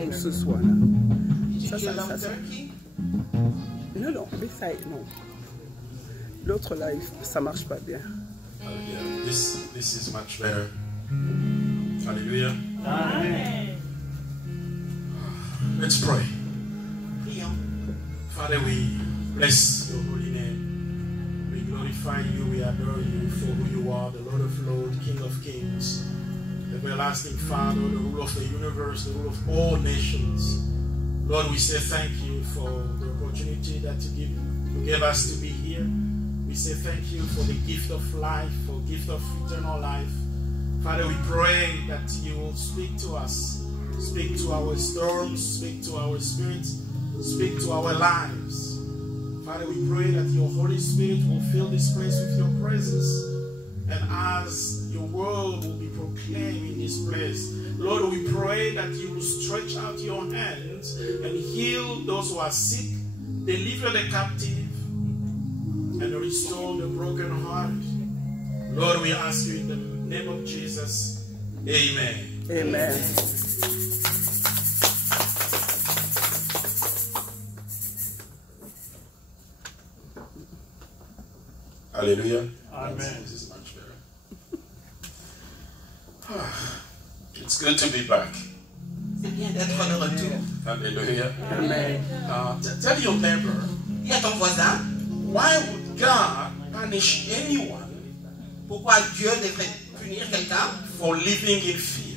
comme ce soir là. Ça. Non, non. L'autre là, ça marche pas bien. Hallelujah. This is much better. Hallelujah. Amen. Let's pray. Father, we bless your holy name. We glorify you, we adore you for who you are, the Lord of Lords, King of Kings, the everlasting Father, the ruler of the universe, the ruler of all nations. Lord, we say thank you for the opportunity that you gave us to be here. We say thank you for the gift of life, for the gift of eternal life. Father, we pray that you will speak to us, speak to our storms, speak to our spirits, speak to our lives. Father, we pray that your Holy Spirit will fill this place with your presence. And as your word will be proclaimed in this place, Lord, we pray that you will stretch out your hands and heal those who are sick, deliver the captive, and restore the brokenhearted. Lord, we ask you in the name of Jesus. Amen. Amen. Hallelujah. Amen. This is much better. It's good to be back. C'est bien d'être de retour. Hallelujah. Amen. Tell your neighbor, Dis à ton voisin, why would God punish anyone pourquoi Dieu devrait punir quelqu'un for living in fear?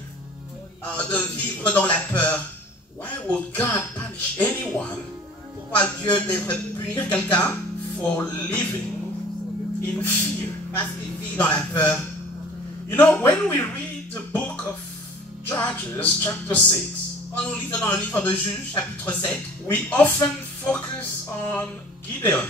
de vivre dans la peur. Why would God punish anyone Pourquoi Dieu devrait punir quelqu'un for living in fear? parce qu'il vit dans la peur. You know, when we read the book of Judges, chapter 6, Quand nous lisons dans le livre de Juges, chapitre 7, we often focus on Gideon.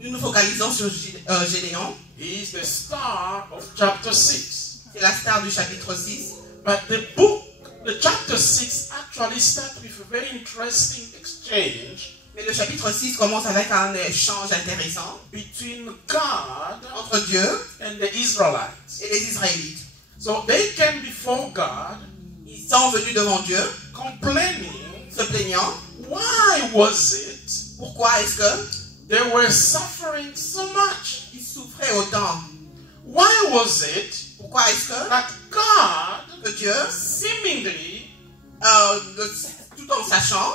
nous nous focalisons sur Gédéon. He is the star of chapter 6. C'est la star du chapitre 6. But the chapter 6 actually starts with a very interesting exchange Mais le chapitre 6 commence avec un échange intéressant between God entre Dieu and the Israelites. et les Israélites. So they came before God Ils sont venus devant Dieu, complaining, se plaignant. why was it Pourquoi est-ce que they were suffering so much? ils souffraient autant? Why was it Pourquoi est-ce that God que Dieu, seemingly tout en sachant,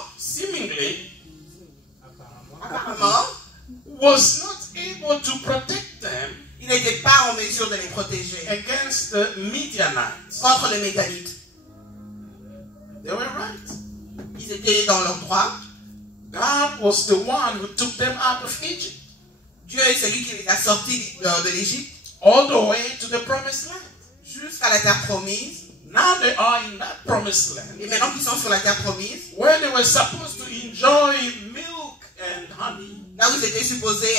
apparemment, was not able to protect them il n'était pas en mesure de les protéger against the Midianites? contre les Médanites? They were right. Ils étaient dans leur droit. God was the one who took them out of Egypt, Dieu est celui qui les a sortis de l'Égypte all the way to the promised land. jusqu'à la terre promise. Now they are in that promised land Et maintenant qu'ils sont sur la terre promise, where they were supposed to enjoy milk and honey, là où ils étaient supposés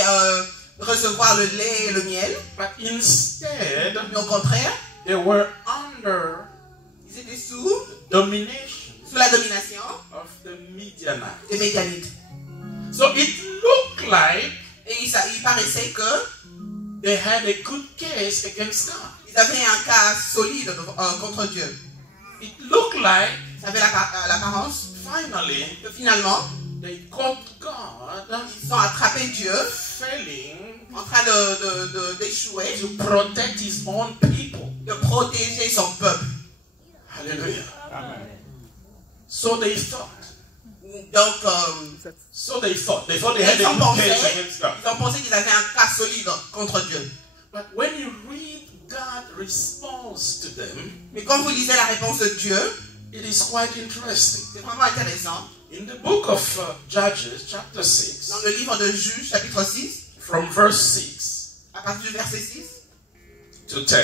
recevoir le lait et le miel, but instead mais au contraire, they were under ils étaient sous domination la domination of the Midianites. des Médanites. So it looked like Et il paraissait que they had a good case against God. ils avaient un cas solide contre Dieu. It looked like Ils avaient l'apparence finally que finalement, they caught God ils ont attrapé Dieu failing en train d'échouer, to protect his own people. de protéger son peuple. Hallelujah. Amen. So they thought. Donc, They thought they had a good case against God. ils ont pensé qu'ils avaient un cas solide contre Dieu. But when you read God's response to them, Mais quand vous lisez la réponse de Dieu, it is quite interesting. c'est vraiment intéressant. In the book of Judges, chapter 6, Dans le livre de Juges, chapitre 6, from verse 6 à partir du verset 6 to 10,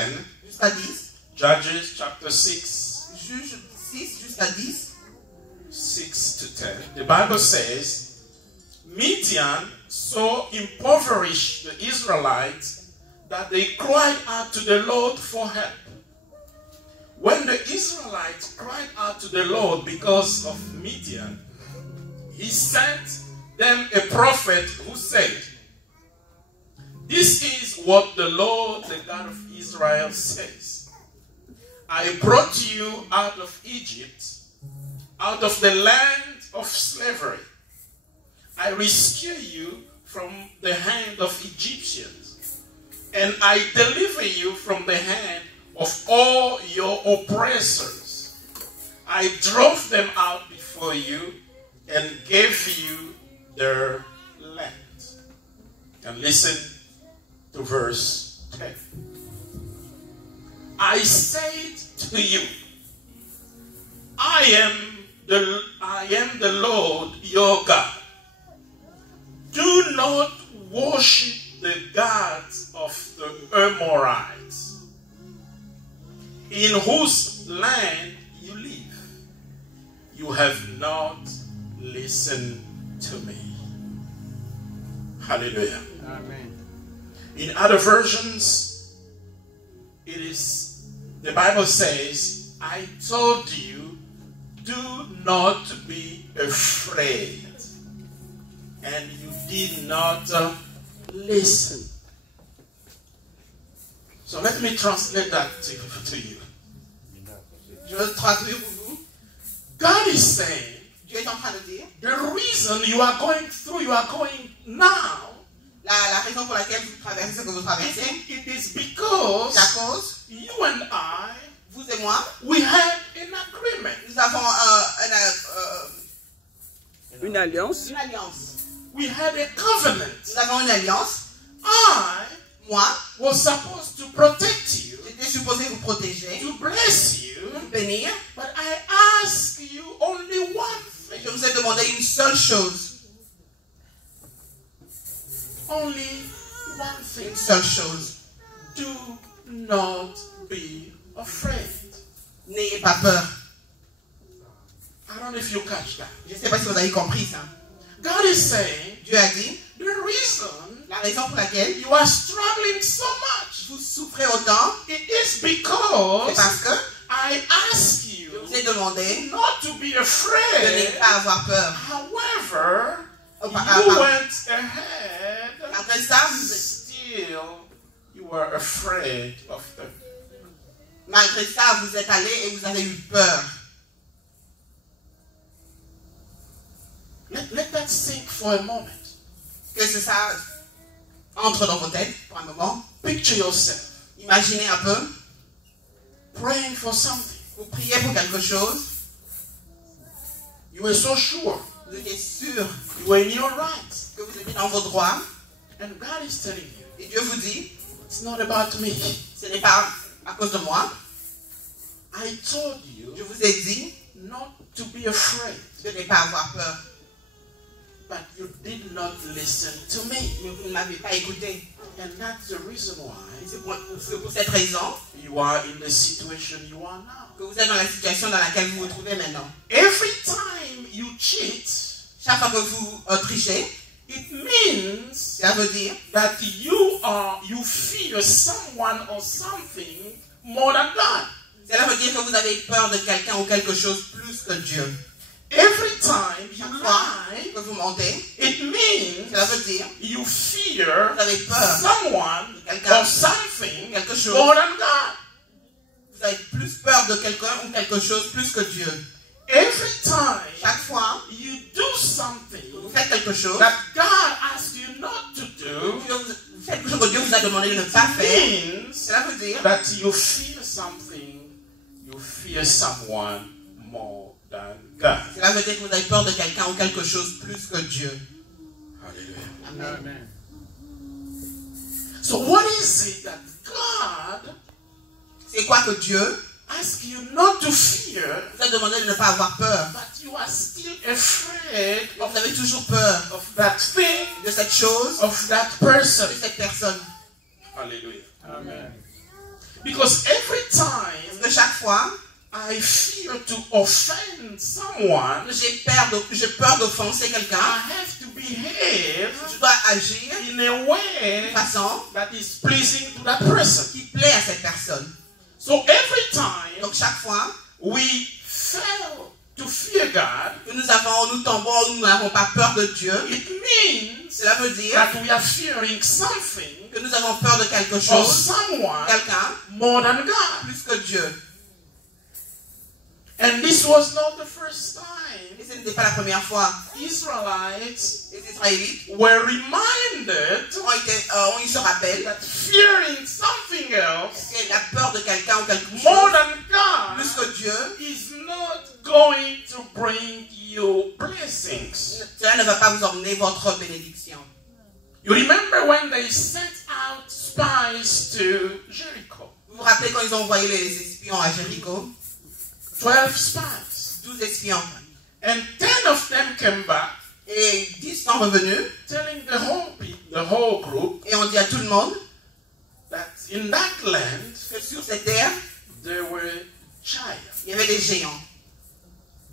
jusqu'à 10, Judges chapter 6, Juges 6 jusqu'à 10, 6 to 10, the Bible says, Midian so impoverished the Israelites that they cried out to the Lord for help. When the Israelites cried out to the Lord because of Midian, he sent them a prophet who said, "This is what the Lord, the God of Israel, says. I brought you out of Egypt out of the land of slavery. I rescue you from the hand of Egyptians, and I deliver you from the hand of all your oppressors. I drove them out before you and gave you their land. And listen to verse 10. I said to you, I am the Lord your God. Do not worship the gods of the Amorites, in whose land you live. You have not listened to me. Hallelujah. Amen. In other versions, the Bible says, I told you, do not be afraid. And you did not listen. So let me translate that to you. Je vais traduire pour vous. God is saying, Dieu est en train de dire, the reason you are going now, la raison pour laquelle vous traversez ce que vous traversez, it is because la cause, you and I, vous et moi, we had an agreement. nous avons Une alliance. une alliance. We had a covenant. Nous avons une alliance. Moi, was supposed to protect you, j'étais supposé vous protéger, to bless you, vous bénir, but I ask you only one thing. je vous ai demandé une seule chose. Only one thing. Une seule chose. Do not be afraid. N'ayez pas peur. I don't know if you catch that. Je ne sais pas si vous avez compris ça. God is saying, Dieu a dit, the reason la raison pour laquelle you are struggling so much, vous souffrez autant, it is c'est because parce que I ask you je vous ai demandé not to be de afraid. ne pas avoir peur. However, Par- you went ahead, Après ça, still you were afraid of them. malgré ça, vous êtes allé et vous avez eu peur. Let that sink for a moment. Que ça entre dans vos têtes pour un moment. Picture yourself Imaginez un peu, praying for something. vous priez pour quelque chose, You were so sure. vous étiez sûr You were in your right. que vous étiez dans vos droits, And God is telling you, et Dieu vous dit, it's not about me. ce n'est pas à cause de moi, I told you je vous ai dit not to be afraid. de ne pas avoir peur, But you did not listen to me. mais vous ne m'avez pas écouté. And that's the reason why C'est pour cette raison you are in the situation you are now. que vous êtes dans la situation dans laquelle vous vous trouvez maintenant. Every time you cheat, Chaque fois que vous trichez, it means cela veut dire that you fear someone or something more than God. cela veut dire que vous avez peur de quelqu'un ou quelque chose plus que Dieu. Every time you Chaque fois lie, que vous mentez, it means cela veut dire you fear vous avez peur someone quelqu'un, or something quelque chose. more than God. Vous avez plus peur de quelqu'un ou quelque chose plus que Dieu. Every time Chaque fois you do something que vous faites quelque chose, that God asks you not to do, vous faites quelque chose que Dieu vous a demandé de ne pas faire, means cela veut dire that you fear something, you fear someone more than God. cela veut dire que vous avez peur de quelqu'un ou quelque chose plus que Dieu. Hallelujah. Amen. So what is it that God C'est quoi que Dieu asks you not to fear, vous a demandé de ne pas avoir peur? but you are still afraid Vous avez toujours peur of that thing, de cette chose, of that person? de cette personne. Hallelujah. Amen. Because every Parce time que chaque fois, I fear to offend someone, j'ai peur d'offenser I quelqu'un, have to behave je dois agir in a way d'une façon that is pleasing to that person. qui plaît à cette personne. So every time Donc chaque fois we fail to fear God, que nous tombons, nous n'avons pas peur de Dieu, it means cela veut dire that we are fearing something que nous avons peur de quelque or chose, someone quelqu'un, more than God. plus que Dieu. And this was not the first time Et ce n'était pas la première fois. Israelites Les Israélites were reminded ont eu ce rappel that fearing something else que la peur de quelqu'un ou quelque more chose, than God plus que Dieu, is not going to bring you blessings. cela ne va pas vous emmener votre bénédiction. You remember when they sent out spies to Jericho? Vous vous rappelez quand ils ont envoyé les espions à Jéricho? 12 spies. 12 espions. And 10 of them came back Et 10 sont revenus telling the whole group et on dit à tout le monde that in that land que sur cette terre, there were giants. il y avait des géants.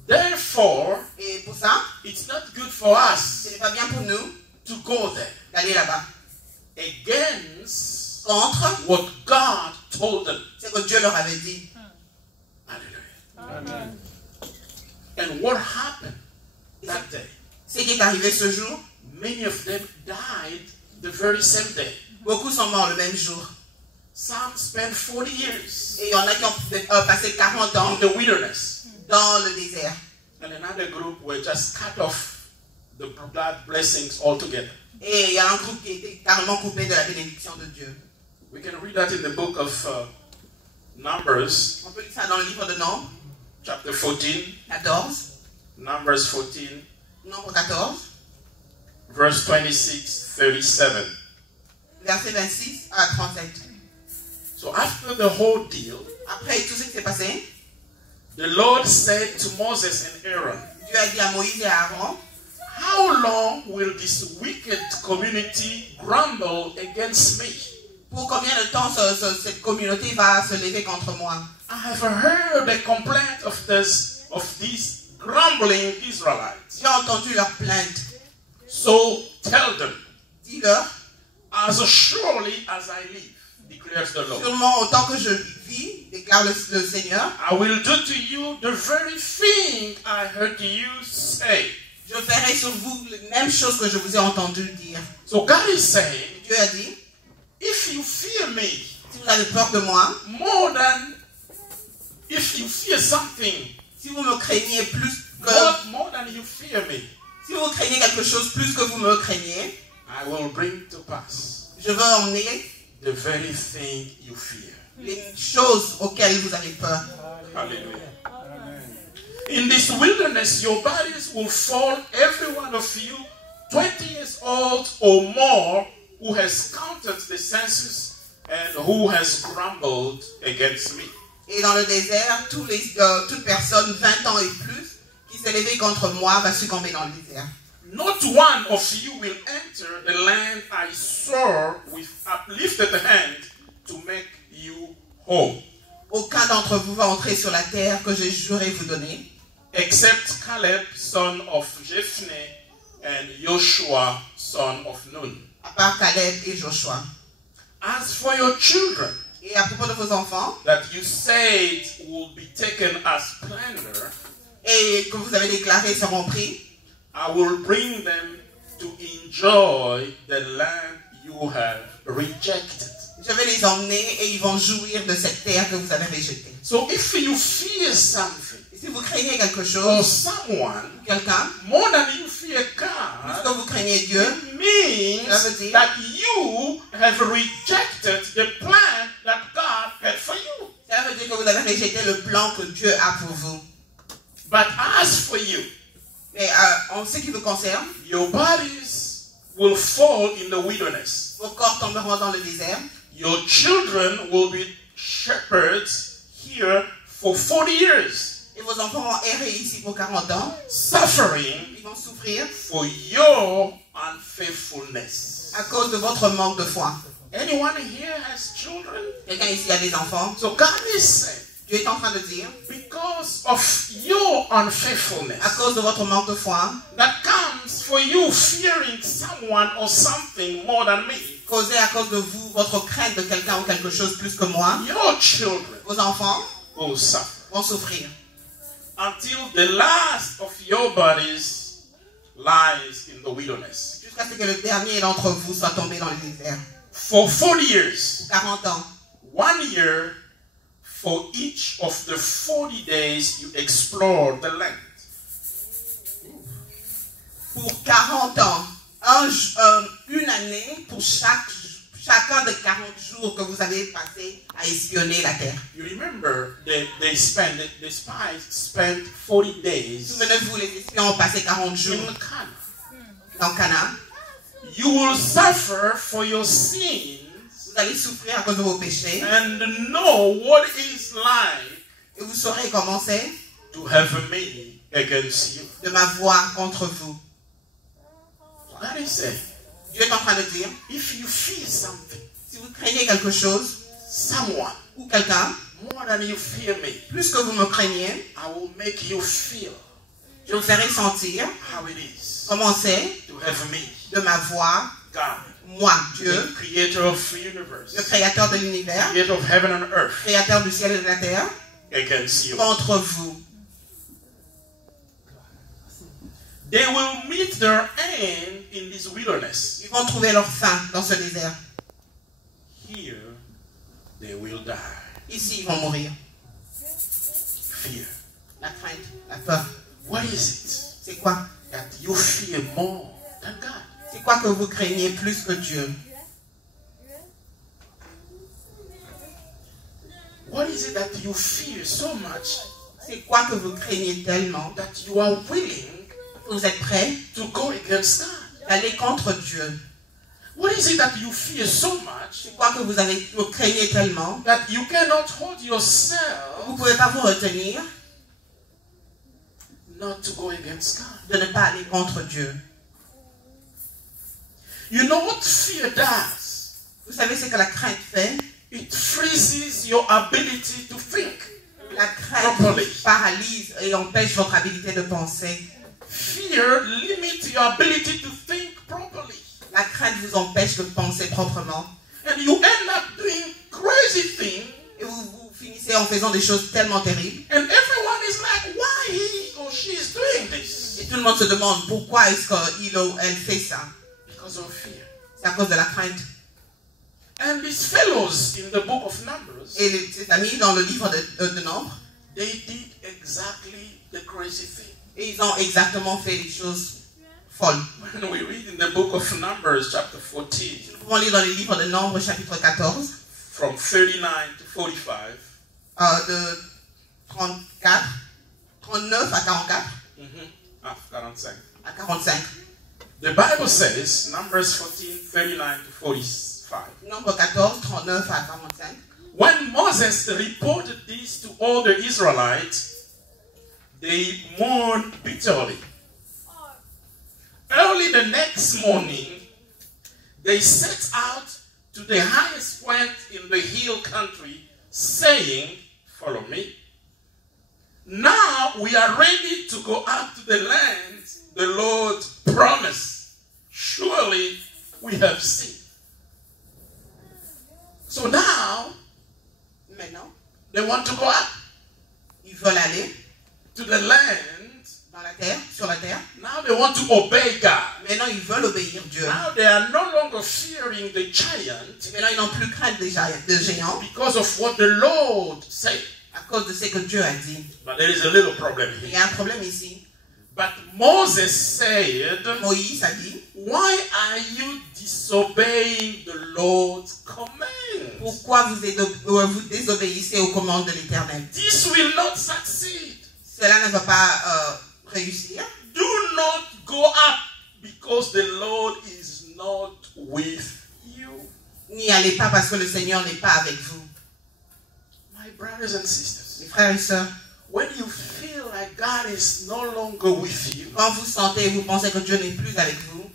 Therefore, Et pour ça, it's not good for us ce n'est pas bien pour nous to go there d'aller là-bas. against Contre what God told them. ce que Dieu leur avait dit. Hallelujah. Amen. And what happened that day? Ce qui est arrivé ce jour, Many of them died the very same day. beaucoup sont morts le même jour. Some spent 40 years Et il y en a qui ont passé 40 ans in the wilderness. dans le désert. And another group were just cut off the blood blessings altogether. Et il y a un groupe qui était carrément coupé de la bénédiction de Dieu. We can read that in the book of Numbers, On peut lire ça dans le livre de Nombres, chapter 14, 14, Numbers 14, Nombre 14, verse 26, 37. verset 26 à 37. So after the whole deal, Après tout ce qui s'est passé, the Lord said to Moses and Aaron, Dieu a dit à Moïse et à Aaron, how long will this wicked community grumble against me? pour combien de temps cette communauté va se lever contre moi? I have heard the complaint of these grumbling Israelites. J'ai entendu leur plainte. So tell them, Dis-leur, as surely as I live, declares the Lord, sûrement autant que je vis, déclare le Seigneur, I will do to you the very thing I heard you say. je ferai sur vous les mêmes choses que je vous ai entendu dire. So God is saying, Dieu a dit, if you fear me si vous avez peur de moi, more than if you fear something, si vous me craignez plus que, more than you fear me, si vous craignez quelque chose plus que vous me craignez, I will bring to pass je veux emmener the very thing you fear. les choses auxquelles vous avez peur. Hallelujah. In this wilderness, your bodies will fall, every one of you, 20 years old or more, who has counted the census and who has grumbled against me. Et dans le désert, toute personne 20 ans et plus qui s'est levée contre moi va succomber dans le désert. Not one of you will enter the land I swore with uplifted hand to make you whole, Aucun d'entre vous va entrer sur la terre que j'ai juré vous donner, except Caleb, son of Jephunneh, and Joshua, son of Nun. à part Caleb et Joshua. As for your children, Et à propos de vos enfants, that you said will be taken as plunder, et que vous avez déclaré seront pris, I will bring them to enjoy the land you have rejected. je vais les emmener et ils vont jouir de cette terre que vous avez rejetée. So if you fear something Et si vous craignez quelque or chose, someone quelqu'un, more than you fear plus God, que vous craignez Dieu, it means Cela veut dire- that you have rejected the plan that God had for you. ça veut dire que vous avez rejeté le plan que Dieu a pour vous. But as for you, Mais en ce qui vous concerne, your bodies will fall in the wilderness. vos corps tomberont dans le désert. Your children will be shepherds here for 40 years, Et vos enfants vont errer ici pour 40 ans. suffering Ils vont souffrir for your unfaithfulness. à cause de votre manque de foi. Anyone here has children? Quelqu'un ici a des enfants. So God is saying, Dieu est en train de dire, because of your à unfaithfulness cause de votre manque de foi, that comes for you fearing someone or something more than me, causé à cause de vous, votre crainte de quelqu'un ou quelque chose plus que moi, your children vos enfants will suffer vont souffrir. until the last of your bodies lies in the wilderness. Jusqu'à ce que le dernier d'entre vous soit tombé dans le désert. For 40 years, 40 ans. 1 year, for each of the 40 days you explore the land. Pour 40 ans, une année pour chacun des 40 jours que vous avez passé à espionner la terre. You remember the spies spent 40 days Souvenez-vous, les espions ont passé 40 jours in Canaan. dans Canaan. You will suffer for your sins Vous allez souffrir à cause de vos péchés and know what is like et vous saurez comment c'est to have me against you. de m'avoir contre vous. God is saying, Dieu est en train de dire, if you fear something, si vous craignez quelque chose someone, ou quelqu'un, more than you fear me, plus que vous me craignez, I will make you feel je vous ferai sentir how it is comment c'est to have me, de m'avoir, God, moi, Dieu, the creator of the universe, le créateur de l'univers, creator of heaven and earth, créateur du ciel et de la terre, against you. contre vous. They will meet their end in this wilderness. Ils vont trouver leur fin dans ce désert. Here, they will die. Ici, ils vont mourir. Fear. La crainte, la peur. What is it C'est quoi? that you fear more than God? C'est quoi que vous craignez plus que Dieu? What is it that you fear so much C'est quoi que vous craignez tellement that you are willing que vous êtes prêts to go against God? d'aller contre Dieu? What is it that you fear so much C'est quoi que vous craignez tellement that you cannot hold que yourself vous ne pouvez pas vous retenir not to go against God? de ne pas aller contre Dieu? You know what fear does? Vous savez ce que la crainte fait? It freezes your ability to think. La crainte paralyse et empêche votre habilité de penser. Fear limits your ability to think properly. La crainte vous empêche de penser proprement. And you end up doing crazy things. Et vous finissez en faisant des choses tellement terribles. And everyone is like, why he or she is doing this? Et tout le monde se demande pourquoi est-ce qu'il ou elle fait ça. Because of fear. C'est à cause de la crainte. And these fellows in the book of Numbers, Et ces amis dans le livre de Nombre, they did exactly the crazy thing. et ils ont exactement fait les choses folles. When we read in the book of Numbers, chapter 14, Nous pouvons lire dans les livres de Nombre, chapitre 14, from 39 to 45, de 39 à 44, 45. à 45. The Bible says, Numbers 14, 39 to 45. Nombre 14, 39 à 45. When Moses reported this to all the Israelites, they mourned bitterly. Early the next morning, they set out to the highest point in the hill country, saying, "Follow me. Now we are ready to go up to the land the Lord promised. Surely we have seen." So now, Maintenant, they want to go up ils veulent aller to the land. dans la terre, sur la terre. Now they want to obey God. Maintenant, ils veulent obéir Dieu. Now they are no longer fearing the giant Maintenant, ils n'ont plus crainte des géants because of what the Lord said. à cause de ce que Dieu a dit. But there is a little problem Il here. y a un problème ici. But Moses said, Moïse a dit, "Why are you disobeying the Lord's command? pourquoi vous désobéissez aux commandes de l'Éternel? This will not succeed. Cela ne va pas réussir. Do not go up because the Lord is not with you." N'y allez pas parce que le Seigneur n'est pas avec vous. My brothers and sisters, Mes frères et sœurs, when you feel like God is no longer with you, quand vous sentez et vous pensez que Dieu n'est plus avec vous,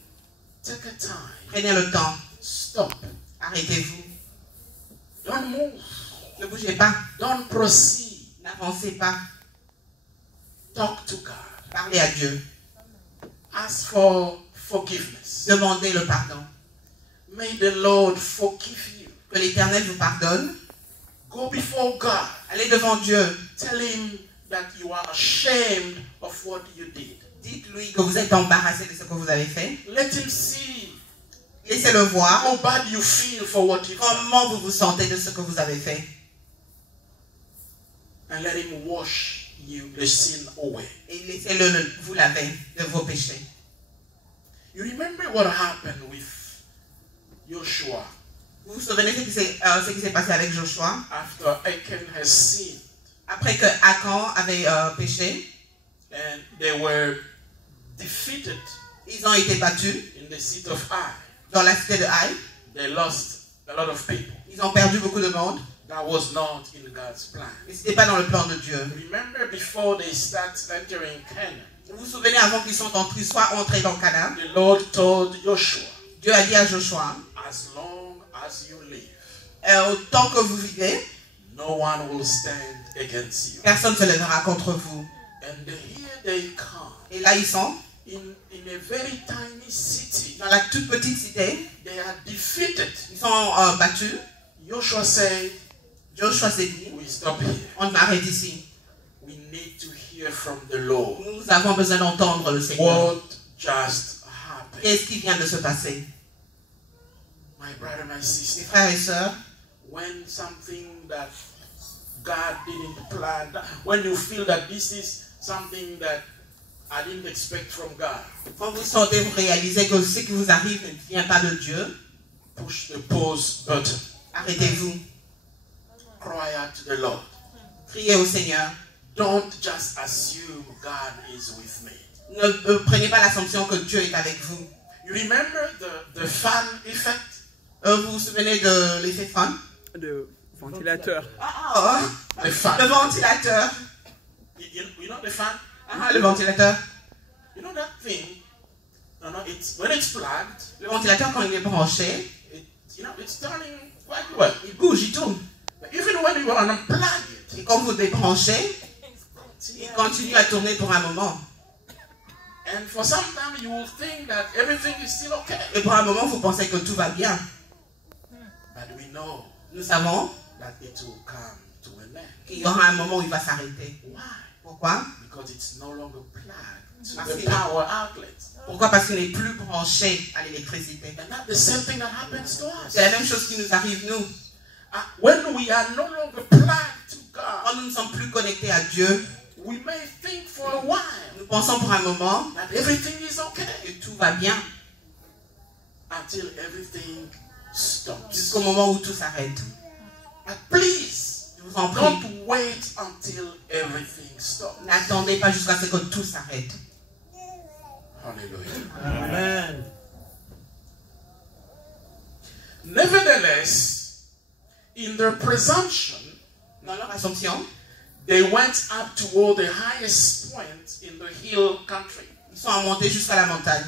take a time. prenez le temps, Stop. arrêtez-vous. Don't move. Ne bougez pas, Don't proceed. n'avancez pas, Talk to God. parlez à Dieu, Ask for forgiveness. demandez le pardon. May the Lord forgive you. Que l'Éternel vous pardonne, Go before God. allez devant Dieu, Tell Him that you are ashamed of what you did. dites-lui que vous êtes embarrassé de ce que vous avez fait, Let Him see laissez-le voir how bad you feel for what you did. comment vous vous sentez de ce que vous avez fait. and let him wash you the sin away. Et laissez-le vous laver de vos péchés. You remember what happened with Joshua Vous vous souvenez ce qui s'est passé avec Joshua after Achan has sinned après que Achan avait péché? and they were defeated Ils ont été battus in the city of Ai. dans la cité de Haï. They lost a lot of people. Ils ont perdu beaucoup de monde. That was not in God's plan. Mais ce n'était pas dans le plan de Dieu. Remember before they start entering Canaan, Vous vous souvenez avant qu'ils soient entrés dans Canaan, the Lord told Joshua, Dieu a dit à Joshua, as long as you live, autant que vous vivez, no one will stand against you. personne ne se lèvera contre vous. And here they come Et là ils sont in a very tiny city. dans la toute petite cité. They are defeated. Ils sont battus. Joshua said, Joshua s'est dit, we stop here. on arrête ici. We need to hear from the Lord. Nous avons besoin d'entendre le Seigneur. What just happened? Qu'est-ce qui vient de se passer? My brother, my Mes sister, frères et sœurs, when something that God didn't plan, when you feel that this is something that I didn't expect from God, quand vous sentez, vous réalisez que ce qui vous arrive ne vient pas de Dieu, push the pause button. arrêtez-vous. Cry out to the Lord. Criez au Seigneur. Don't just assume God is with me. Ne prenez pas l'assumption que Dieu est avec vous. You remember the fan effect? Vous vous souvenez de l'effet fan? De ventilateur. The fan. Le ventilateur. You know the fan? Le ventilateur. You know that thing? It's when it's plugged. Le ventilateur, quand il est branché, It's turning quite well. il bouge, il tourne. But even when you unplug it, Et quand vous le débranchez, il continue à tourner pour un moment. and for some time you will think that everything is still okay. Et pour un moment, vous pensez que tout va bien. But we know Nous savons that it will come to an end. qu'il y aura un moment où il va s'arrêter. Why? Pourquoi? Because it's no longer plugged Parce to the qu'il- power outlet. Pourquoi? Parce qu'il n'est plus branché à l'électricité. And that's the same thing that happens to us. C'est la même chose qui nous arrive, nous. When we are no longer plugged to God, Quand nous ne sommes plus connectés à Dieu, we may think for a while nous pensons pour un moment that everything is okay que tout va bien, until everything stops. jusqu'au moment où tout s'arrête. But please, Je vous en prie, don't wait until everything stops. n'attendez pas jusqu'à ce que tout s'arrête. Hallelujah. Amen. Nevertheless, in their presumption, Dans leur assomption, they went up toward the highest point in the hill country. ils sont montés jusqu'à la montagne.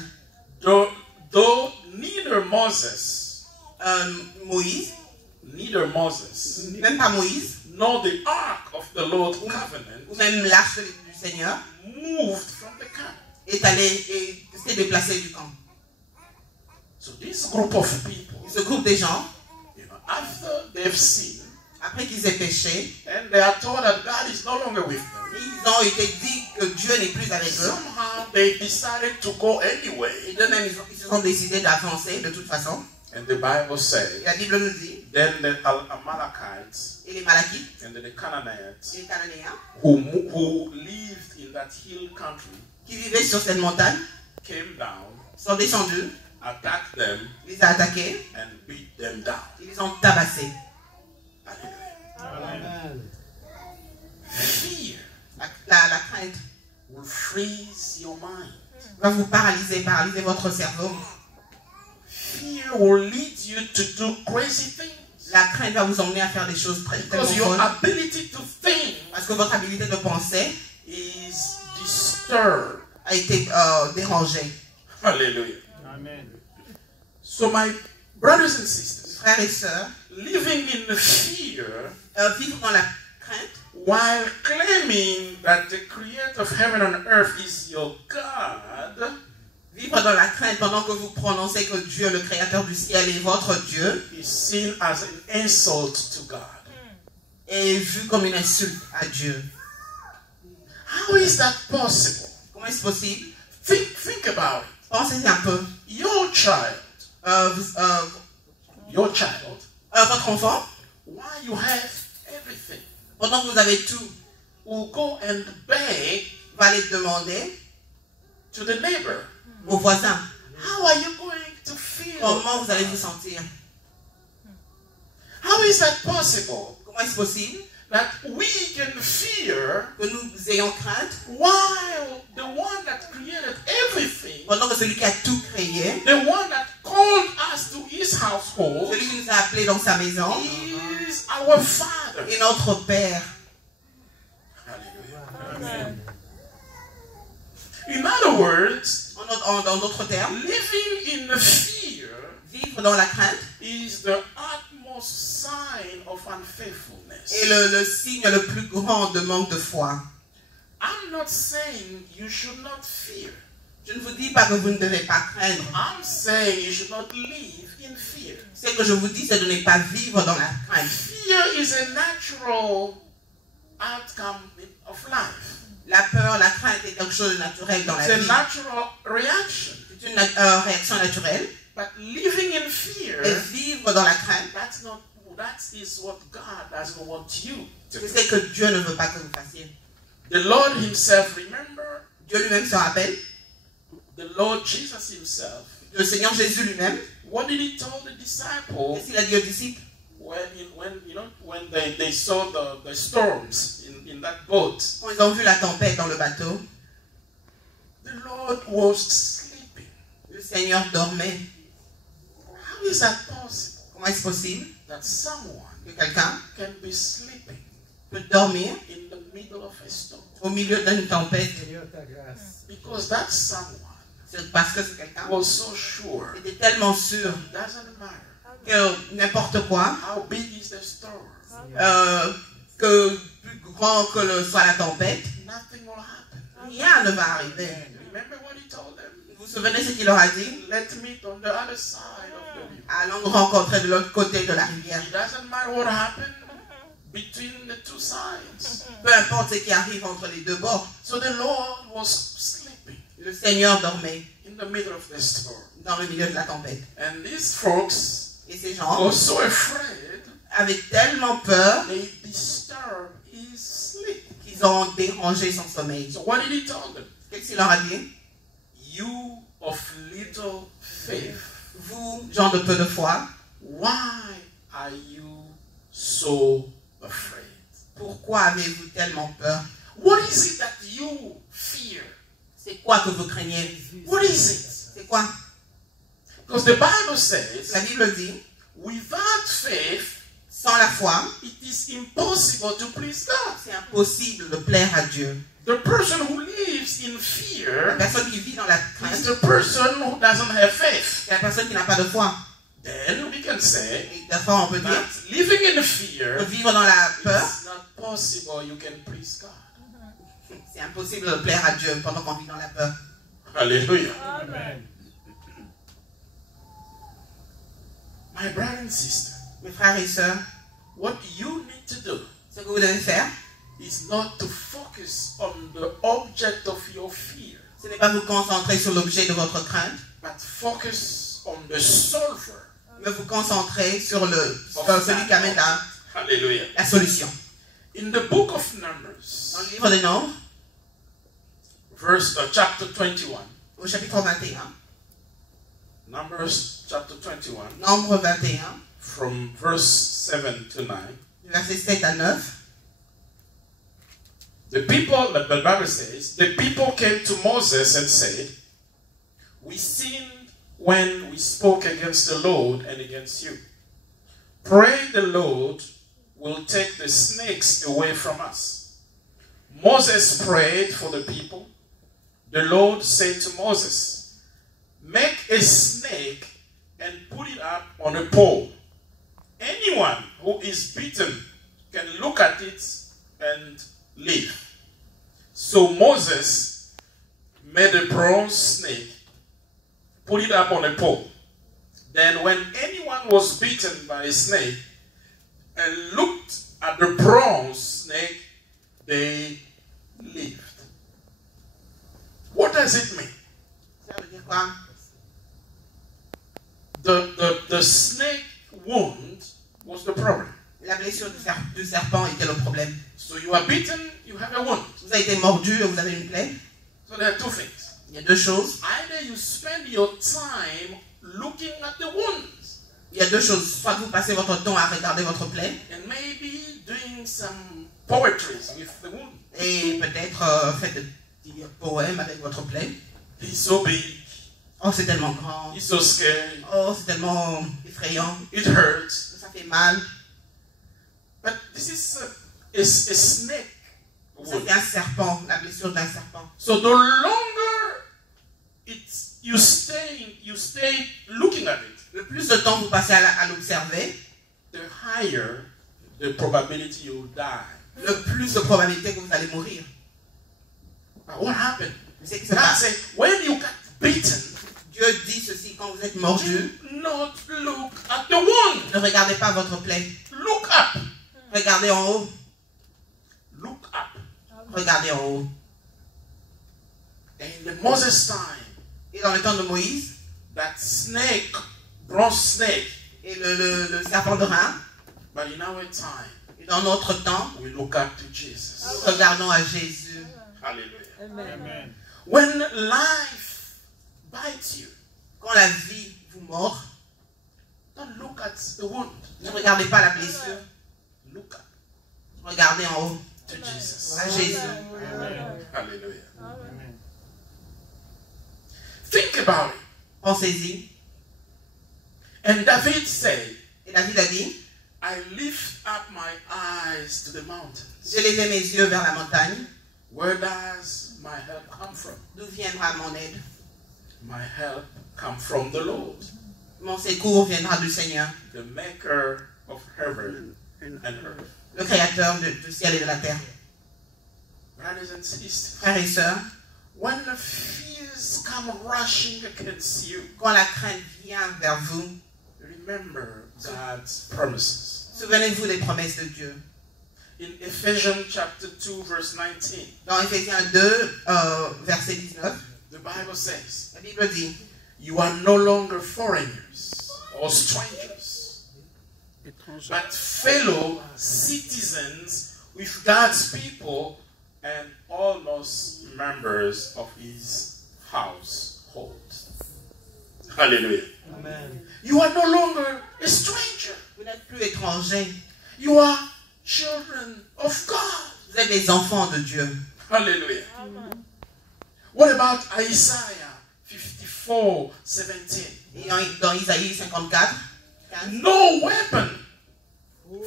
Though neither Moses, Moïse, neither même pas Moïse, nor the ark of the Lord's covenant ou même l'arche du Seigneur, moved from the camp. est allé et s'est déplacé du camp. So this group of people, Ce groupe de gens, after they've sinned, après qu'ils aient péché, and they are told that God is no longer with them, ils ont été dit que Dieu n'est plus avec eux. somehow they decided to go Et anyway. d'eux-mêmes, ils se sont décidés d'avancer de toute façon. And the Bible Et says, la Bible nous dit, then the Amalekites et les Malachites, and the Canaanites et les Cananéens, who lived in that hill country qui vivaient sur cette montagne, came down, sont descendus, attacked them, les a attaqués, and beat them down. ils les ont tabassés. Hallelujah. Amen. Fear La crainte will freeze your mind. va vous paralyser votre cerveau. Fear will lead you to do crazy things. La crainte va vous emmener à faire des choses tellement Because your folles. ability to think Parce que votre habilité de penser is disturbed. a été dérangée. Hallelujah. Amen. So my brothers and sisters, Frères et sœurs, living in fear vivre dans la crainte, while claiming that the creator of heaven and earth is your God, vivre dans la crainte pendant que vous prononcez que Dieu, le créateur du ciel, est votre Dieu, is seen as an insult to God. est vu comme une insulte à Dieu. How is that possible? Comment est-ce possible? Think about it. Pensez un peu. Your child, Votre enfant, why you have everything, pendant que vous avez tout, will go and beg va aller demander to the neighbor, au voisin, how are you going to feel? comment vous allez vous sentir? How is that possible? Comment est-ce possible That we can fear que nous ayons crainte while the one that created everything, pendant que celui qui a tout créé, the one that called us to his household, celui qui nous a appelés dans sa maison, is our Father. est notre Père. Hallelujah. In other words, En d'autres termes, living in fear vivre dans la crainte is the utmost sign of unfaithfulness. est le signe le plus grand de manque de foi. I'm not saying you should not fear. Je ne vous dis pas que vous ne devez pas craindre. I'm saying you should not live in fear. Ce que je vous dis, c'est de ne pas vivre dans la crainte. Fear is a natural outcome of life. La peur, la crainte est quelque chose de naturel dans la It's a vie. natural reaction. C'est une réaction naturelle. But living in fear, Et vivre dans la crainte, that is what God doesn't want you to c'est do. ce que Dieu ne veut pas que vous fassiez. The Lord himself, remember, Dieu lui-même se rappelle, the Lord Jesus himself, le Seigneur Jésus lui-même, what did he tell the disciples qu'est-ce qu'il a dit aux disciples when they saw the storms in that boat? quand ils ont vu la tempête dans le bateau? The Lord was sleeping. Le Seigneur dormait. How is that possible? Comment est-ce possible That someone que quelqu'un can be sleeping peut dormir in the middle of a storm? au milieu d'une tempête? Because that someone C'est parce que c'est quelqu'un was so sure. qui était tellement sûr It doesn't matter que n'importe quoi, how big is the storm. que plus grand que soit la tempête, Nothing will happen. rien ne va arriver. Remember what he told them? Vous vous souvenez ce qu'il leur a dit? Let's meet on the other side of the river. Allons nous rencontrer de l'autre côté de la rivière. It doesn't matter what happened between the two sides. Peu importe ce qui arrive entre les deux bords. So the Lord was sleeping Le Seigneur dormait in the middle of the storm. dans le milieu de la tempête. And these folks Et ces gens were so afraid, avaient tellement peur they disturbed his sleep. qu'ils ont dérangé son sommeil. So what did he tell them? Qu'est-ce qu'il leur a dit? You of little faith, Vous, gens de peu de foi, why are you so afraid? pourquoi avez-vous tellement peur? What is it that you fear? C'est quoi que vous craignez? What is it? C'est quoi? Because the Bible says, La Bible dit, without faith, sans la foi, it is impossible to please God. c'est impossible de plaire à Dieu. The person who lives in La fear personne qui vit dans la is crainte, the person who doesn't have faith. c'est la personne qui n'a pas de foi. Then we can say Et parfois on peut dire that living in que fear vivre dans la peur, is not possible. You can please God. c'est impossible de plaire à Dieu pendant qu'on vit dans la peur. Hallelujah. Amen. My brother and sister, Mes frères et sœurs, what you need to do ce que vous devez faire, is not to focus on the object of your fear, ce n'est pas vous concentrer sur l'objet de votre crainte, but focus on the solver. mais vous concentrer sur celui qui amène Hallelujah. la solution. In the book of Dans Numbers, le livre des Nombres, chapter 21, au chapitre 21, Numbers chapter 21, Nombre 21, from verse 7 to 9, versets 7 à 9, the Bible says, the people came to Moses and said, we sinned when we spoke against the Lord and against you. Pray the Lord will take the snakes away from us. Moses prayed for the people. The Lord said to Moses, make a snake and put it up on a pole. Anyone who is bitten can look at it and live. So Moses made a bronze snake, put it up on a pole. Then when anyone was bitten by a snake and looked at the bronze snake, they lived. What does it mean? ça veut dire quoi? The snake wound was the problem. La blessure du serpent était le problème. So you are bitten, you have a wound. Vous avez été mordu et vous avez une plaie. So there are two things. Il y a deux choses. Either you spend your time looking at the wounds Il y a deux choses. Soit vous passez votre temps à regarder votre plaie and maybe doing some poetry with the wound. et peut-être faites des poèmes avec votre plaie. He's so big. Oh, c'est tellement grand. He's so scary. Oh, c'est tellement effrayant. It hurts. Ça fait mal. But this is a snake Ça wound. c'est un serpent, la blessure d'un serpent. So the longer you stay looking at it, Le plus de temps vous passez à l'observer, the higher the probability you'll die. le plus de probabilité que vous allez mourir. But what happened? Mais c'est que c'est God pas. said, when you got beaten, Dieu dit ceci, quand vous êtes mordu, do not look at the wound. ne regardez pas votre plaie. Look up. Regardez en haut. Look up. Regardez en haut. And in the Moses time, Et dans le temps de Moïse, that snake, bronze snake, et le serpent de Rhin, but in our time, et dans notre temps, we look up to Jesus. nous regardons à Jésus. Hallelujah. Amen. When life bites you, Quand la vie vous mord, don't look at the wound. ne regardez pas la blessure, Look up regardez en haut to Jesus. à Jésus. Hallelujah. Amen. Think about it. Pensez-y. And David said, Et David a dit, I lift up my eyes to the mountains. je levai mes yeux vers la montagne. Where does my help come from? D'où viendra mon aide? My help come from the Lord, Mon secours viendra du Seigneur, the maker of heaven and earth. le créateur du ciel et de la terre. Brothers and sisters, Frères et sœurs, when the fears come rushing against you, quand la crainte vient vers vous, remember God's promises. souvenez-vous des promesses de Dieu. In Ephesians chapter 2, verse 19, Dans Éphésiens 2, verset 19, the Bible says, la Bible dit, you are no longer foreigners or strangers, Étranger. but fellow citizens with God's people and almost members of his household. Hallelujah. Amen. You are no longer a stranger. vous n'êtes plus étrangers, You are children of God. vous êtes les enfants de Dieu. Hallelujah. What about Isaiah 54:17? Et dans Isaïe 54, 15, No weapon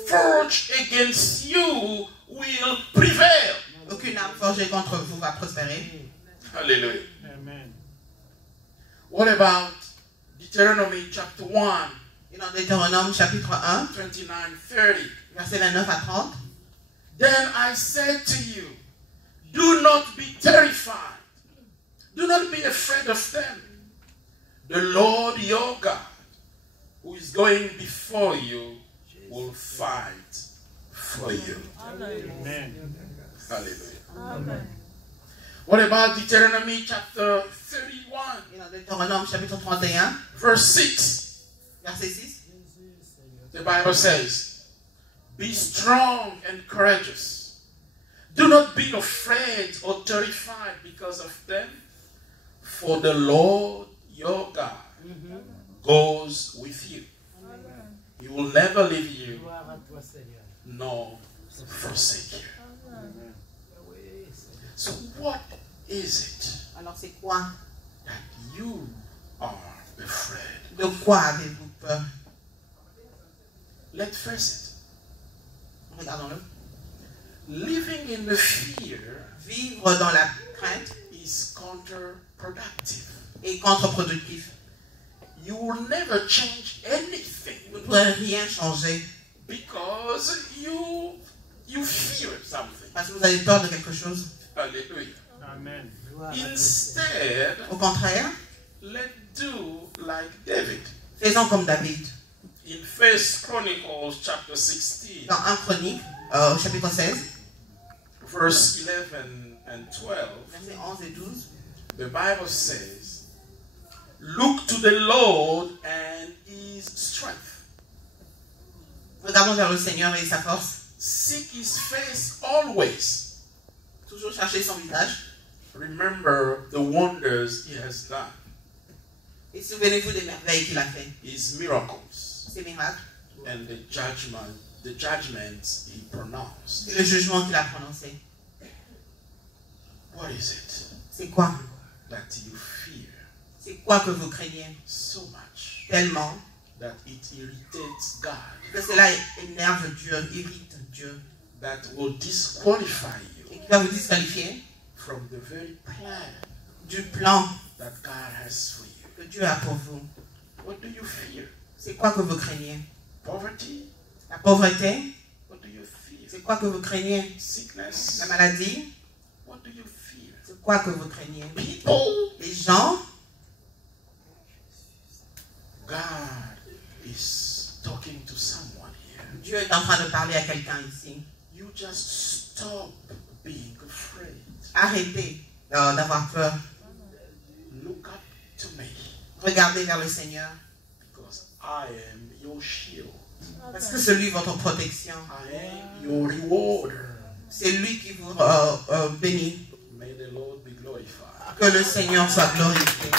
forged against you will prevail. aucune arme forgée contre vous va prospérer. Hallelujah. Amen. What about Deuteronomy chapter 1, Et dans Deutéronome chapitre 1, 29-30? verset 29 à 30, Then I said to you, do not be terrified. Do not be afraid of them. The Lord your God, who is going before you, will fight for you. Amen. Hallelujah. What about Deuteronomy chapter 31, et dans Deutéronome chapitre 31, verse 6? verset 6, The Bible says, be strong and courageous. Do not be afraid or terrified because of them, for the Lord your God goes with you. He will never leave you nor forsake you. So what is it alors c'est quoi? that you are afraid? De quoi avez-vous peur? Let's face it. Regardons-le. Living in the fear Vivre dans la crainte is counterproductive. est contre-productif. You will never change anything Vous ne pourrez rien changer because you fear something. parce que vous avez peur de quelque chose. Hallelujah. Amen. Instead, Au contraire, let's do like David. faisons comme David. In 1 Chronicles chapter 16, Dans 1 Chronique, chapitre 16, verse 11 and 12, versets 11 et 12, the Bible says, look to the Lord and his strength. regardons Regardons vers le Seigneur et sa force. Seek his face always. Toujours chercher son visage. Remember the wonders he has done, Et souvenez-vous des merveilles qu'il a fait. his miracles, Ses miracles. and the judgments he pronounced. Et le jugement qu'il a prononcé. What is it C'est quoi? that you fear C'est quoi que vous craignez? so much Tellement that it irritates God, que cela énerve Dieu, irrite Dieu. that will disqualify you Et qui va vous disqualifier from the very plan du plan that God has for you? que Dieu a pour vous? What do you fear? C'est quoi que vous craignez? Poverty? La pauvreté? What do you fear? C'est quoi que vous craignez? Sickness? La maladie? What do you fear? C'est quoi que vous craignez? People? Les gens? God is talking to someone here. Dieu est en train de parler à quelqu'un ici. You just stop being afraid. Arrêtez d'avoir peur. Look up to me, Regardez vers le Seigneur. because I am your shield. Parce que c'est lui votre protection. I am your rewarder. C'est lui qui vous bénit. May the Lord be glorified. Que le Seigneur soit glorifié.